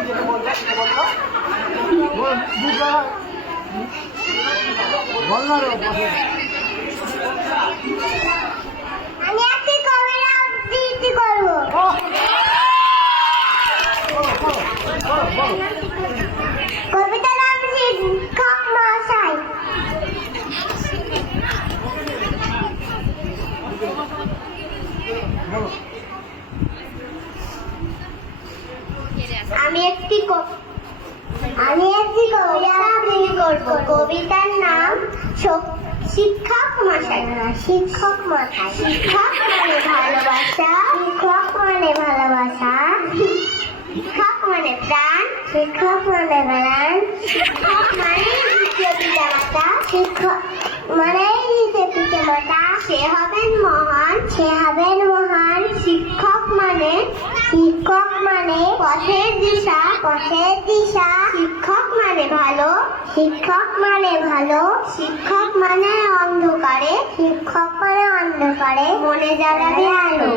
যেটা বলবে সেটা বল! বলো, বলো, বলো, বলো। কবিতার নাম শিক্ষক মহাশয় বলো। আমি একটি আমি একটি কবিতা আবৃত্তি করব। কবিতার নাম শিক্ষক মশাই। শিক্ষক মশাই। শিক্ষক মানে ভালোবাসা। শিক্ষক মানে ভালোবাসা। শিক্ষক মানে প্রাণ। শিক্ষক মানে প্রাণ। শিক্ষক মানে পিতা মাতা। শিক্ষক মানে পিতা মাতা। সে হবেন মহান। সে হবেন মহান। শিক্ষক মানে শিক্ষক মানে পথের পথের দিশা। শিক্ষক মানে ভালো। শিক্ষক মানে ভালো। শিক্ষক মানে অন্ধকারে। শিক্ষক মানে অন্ধকারে। মনে জ্বালাবে আলো।